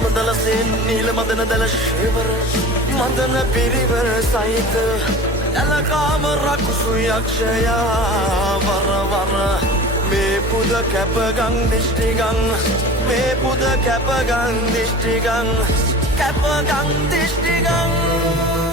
මදලසෙන් නීල මදන දල ශේවර මදන පිරිවර සහිත ඇලකාම රකුසු යක්ෂයා වරවර මේ පුද කැපගං දිෂ්ටිගං මේ පුද කැපගං දිෂ්ටිගං කැපගං දිෂ්ටිගං